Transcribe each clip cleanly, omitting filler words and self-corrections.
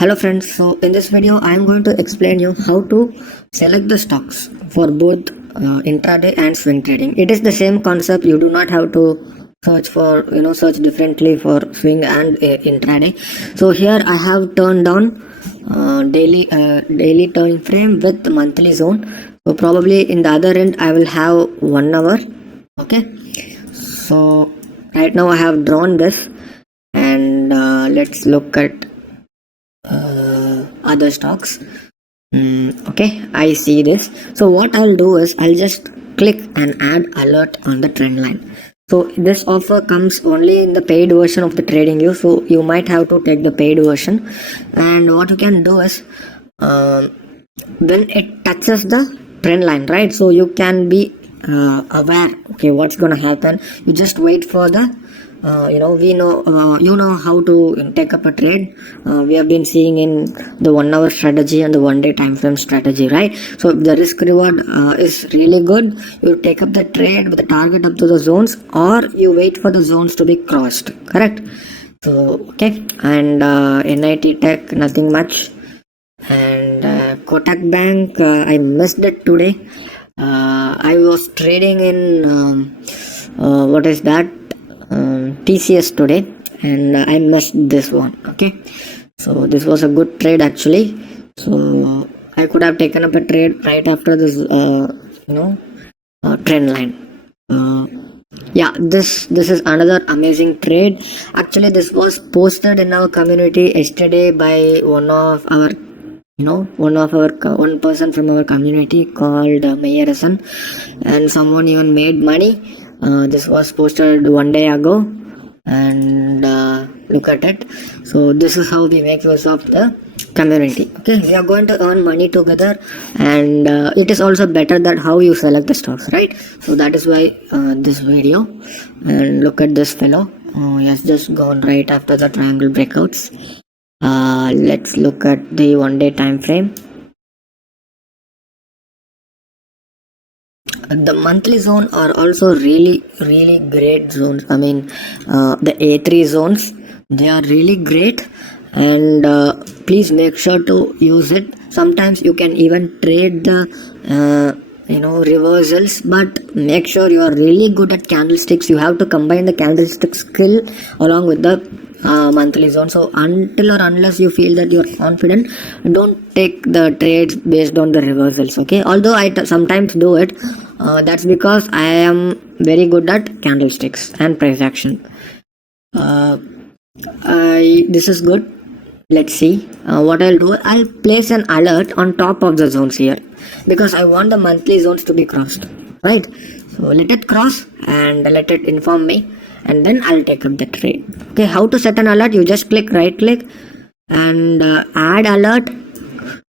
Hello friends, so in this video I am going to explain you how to select the stocks for both intraday and swing trading. It is the same concept. You do not have to search differently for swing and intraday. So here I have turned on daily time frame with monthly zone. So probably in the other end I will have 1 hour. Okay, so right now I have drawn this, and let's look at other stocks. Okay, I see this. So what I'll do is I'll just click and add alert on the trend line. So this offer comes only in the paid version of the TradingView, so you might have to take the paid version. And what you can do is when it touches the trend line, right, so you can be aware, okay, what's gonna happen. You just wait for the you know how to take up a trade. We have been seeing in the 1 hour strategy and the 1 day time frame strategy, right? So if the risk reward is really good, you take up the trade with the target up to the zones, or you wait for the zones to be crossed, correct? So okay, and NIT Tech, nothing much. And Kotak Bank, I missed it today. I was trading in what is that, TCS today, and I missed this one. Okay, so this was a good trade actually. So I could have taken up a trade right after this trend line. Yeah, this is another amazing trade. Actually, this was posted in our community yesterday by one person from our community called Mayerasan, and someone even made money. This was posted 1 day ago, and look at it. So this is how we make use of the community. Okay, we are going to earn money together, and it is also better that how you select the stocks, right? So that is why this video. And look at this fellow. He has just gone right after the triangle breakouts. Let's look at the 1 day time frame. The monthly zone are also really great zones. I mean, the A3 zones, they are really great, and please make sure to use it. Sometimes you can even trade the reversals, but make sure you are really good at candlesticks. You have to combine the candlestick skill along with the monthly zone. So until or unless you feel that you're confident, don't take the trades based on the reversals. Okay, although I sometimes do it. That's because I am very good at candlesticks and price action. This is good. Let's see what I'll do. I'll place an alert on top of the zones here because I want the monthly zones to be crossed, right? So let it cross and let it inform me, and then I'll take up the trade. Okay, how to set an alert? You just right click and add alert.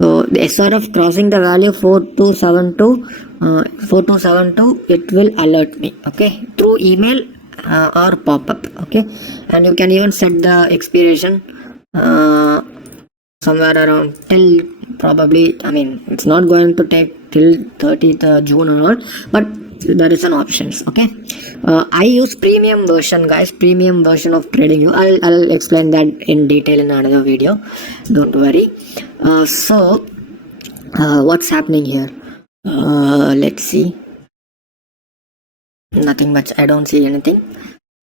So the SRF crossing the value 4272, it will alert me, okay, through email or pop-up. Okay, and you can even set the expiration somewhere around till, probably, I mean, it's not going to take till 30th June or all, but there is an options. Okay, I use premium version, guys, premium version of TradingView. I'll explain that in detail in another video, don't worry. So what's happening here? Let's see. Nothing much. I don't see anything.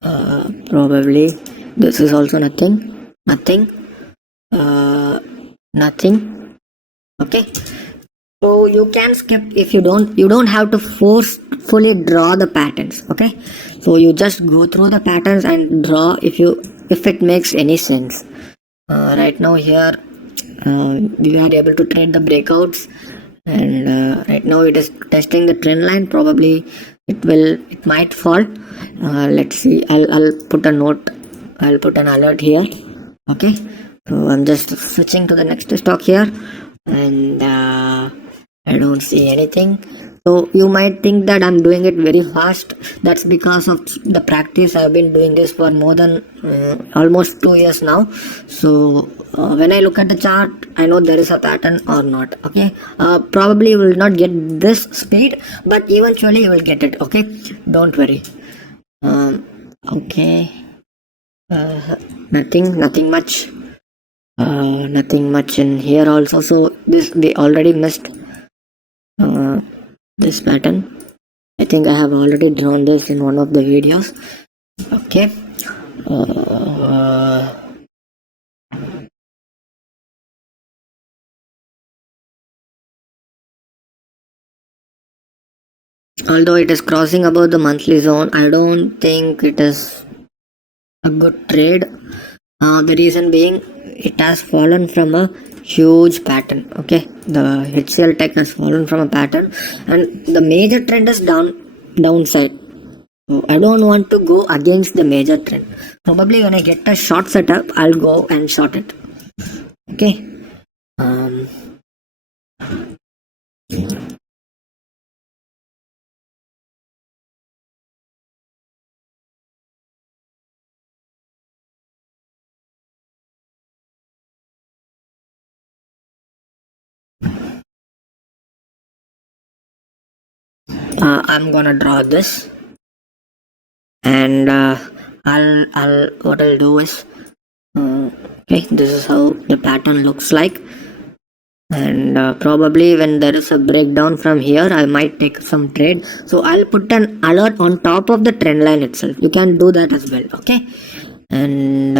Probably this is also nothing. Nothing. Okay, so you can skip if you don't have to forcefully draw the patterns. Okay, so you just go through the patterns and draw if it makes any sense. Right now here we are able to trade the breakouts, and right now it is testing the trend line. Probably it might fall. Let's see. I'll put a note. I'll put an alert here. Okay, so I'm just switching to the next stock here, and I don't see anything. So you might think that I'm doing it very fast. That's because of the practice. I've been doing this for more than almost 2 years now. So when I look at the chart, I know there is a pattern or not. Okay, probably you will not get this speed, but eventually you will get it. Okay, don't worry. Okay, nothing much. Nothing much in here also. So this we already missed uh, this pattern. I think I have already drawn this in one of the videos. Okay. Uh, Although it is crossing above the monthly zone, I don't think it is a good trade. The reason being, it has fallen from a huge pattern. Okay, the HCL Tech has fallen from a pattern, and the major trend is downside. So I don't want to go against the major trend. Probably when I get a short setup, I'll go and short it. Okay. Um, I'm gonna draw this, and I'll what I'll do is, okay, this is how the pattern looks like, and probably when there is a breakdown from here, I might take some trade. So I'll put an alert on top of the trend line itself. You can do that as well, okay? And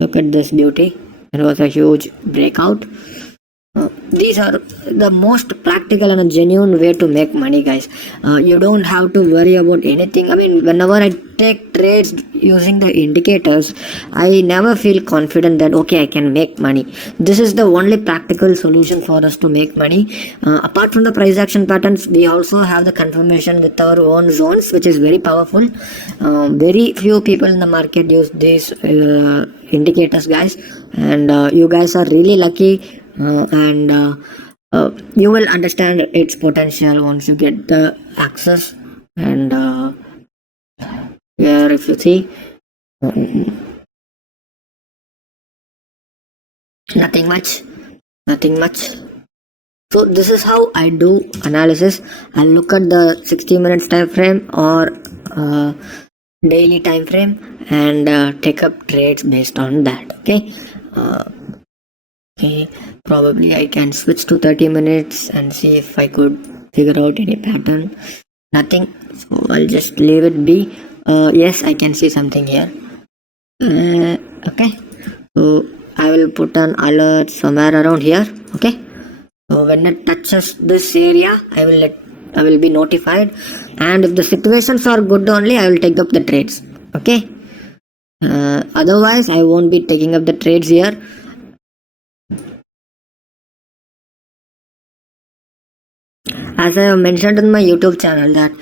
look at this beauty. It was a huge breakout. These are the most practical and a genuine way to make money, guys. You don't have to worry about anything. I mean, whenever I take trades using the indicators, I never feel confident that okay, I can make money. This is the only practical solution for us to make money. Apart from the price action patterns, we also have the confirmation with our own zones, which is very powerful. Very few people in the market use these indicators, guys, and you guys are really lucky. And you will understand its potential once you get the access. And here, if you see, nothing much, nothing much. So this is how I do analysis. I look at the 60 minutes time frame or daily time frame and take up trades based on that. Okay. Okay, probably I can switch to 30 minutes and see if I could figure out any pattern. Nothing, so I'll just leave it be. Yes, I can see something here. Okay, so I will put an alert somewhere around here. Okay, so when it touches this area, I will be notified, and if the situations are good only, I will take up the trades. Okay, otherwise I won't be taking up the trades here. As I have mentioned in my YouTube channel that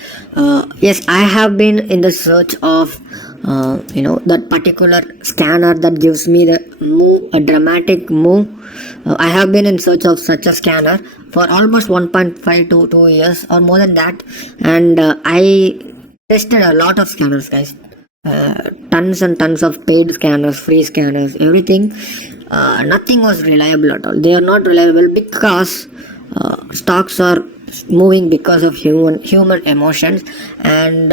yes, I have been in the search of that particular scanner that gives me the move, a dramatic move. I have been in search of such a scanner for almost 1.5 to 2 years or more than that, and I tested a lot of scanners, guys. Tons and tons of paid scanners, free scanners, everything. Nothing was reliable at all. They are not reliable because stocks are moving because of human emotions, and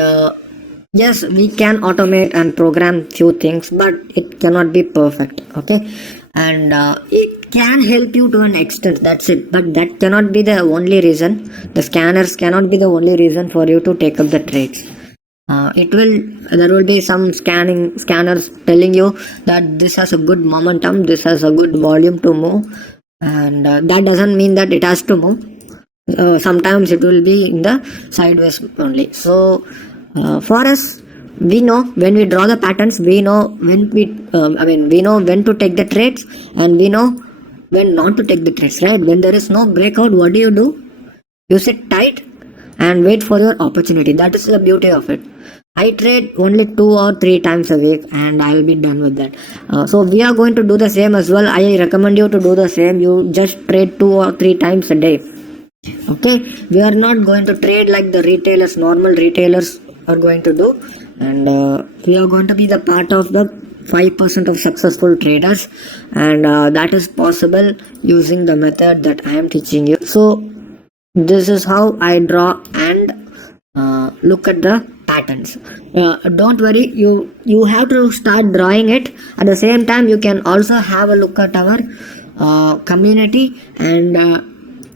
yes, we can automate and program few things, but it cannot be perfect. Okay, and it can help you to an extent, that's it, but that cannot be the only reason. The scanners cannot be the only reason for you to take up the trades. There will be some scanners telling you that this has a good momentum, this has a good volume to move, and that doesn't mean that it has to move. Sometimes it will be in the sideways only. So for us, we know when we draw the patterns, we know when we know when to take the trades, and we know when not to take the trades, right? When there is no breakout, what do? You sit tight and wait for your opportunity. That is the beauty of it. I trade only 2 or 3 times a week, and I'll be done with that. So we are going to do the same as well. I recommend you to do the same. You just trade 2 or 3 times a day. Okay, we are not going to trade like the normal retailers are going to do, and we are going to be the part of the 5% of successful traders, and that is possible using the method that I am teaching you. So this is how I draw and look at the patterns. Don't worry, you have to start drawing it. At the same time, you can also have a look at our community and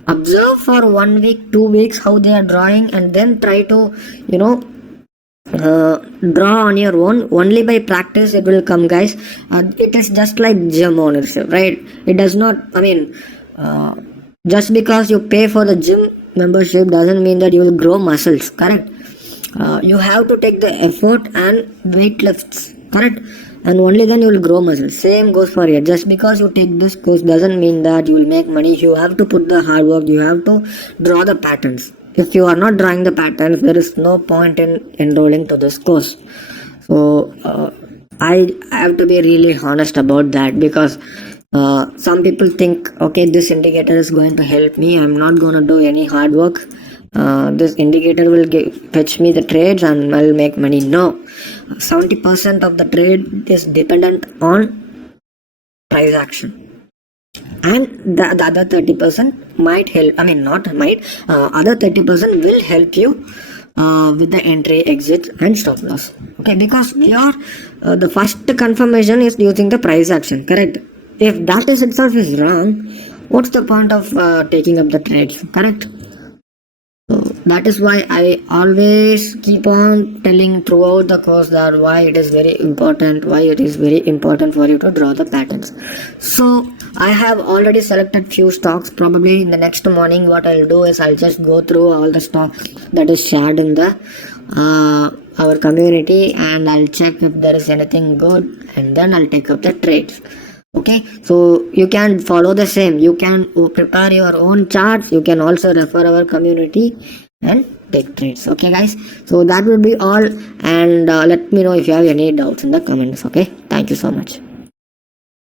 observe for 1 week, 2 weeks how they are drawing, and then try to draw on your own. Only by practice it will come, guys. It is just like gym ownership, right? It does not, just because you pay for the gym membership doesn't mean that you will grow muscles, correct? You have to take the effort and weight lifts, correct? And only then you will grow muscles. Same goes for you. Just because you take this course doesn't mean that you will make money. You have to put the hard work, you have to draw the patterns. If you are not drawing the patterns, there is no point in enrolling to this course. So I have to be really honest about that, because some people think, okay, this indicator is going to help me, I'm not going to do any hard work, this indicator will fetch me the trades and I'll make money. No, 70% of the trade is dependent on price action, and the other 30% might help, not might, other 30% will help you with the entry, exit and stop loss. Okay, because your the first confirmation is using the price action, correct? If that is itself is wrong, what's the point of taking up the trades, correct? So that is why I always keep on telling throughout the course that why it is very important for you to draw the patterns. So I have already selected few stocks. Probably in the next morning what I'll do is I'll just go through all the stocks that is shared in the our community, and I'll check if there is anything good, and then I'll take up the trades. Okay, so you can follow the same, you can prepare your own charts, you can also refer our community and take trades. Okay guys, so that will be all, and let me know if you have any doubts in the comments. Okay, thank you so much.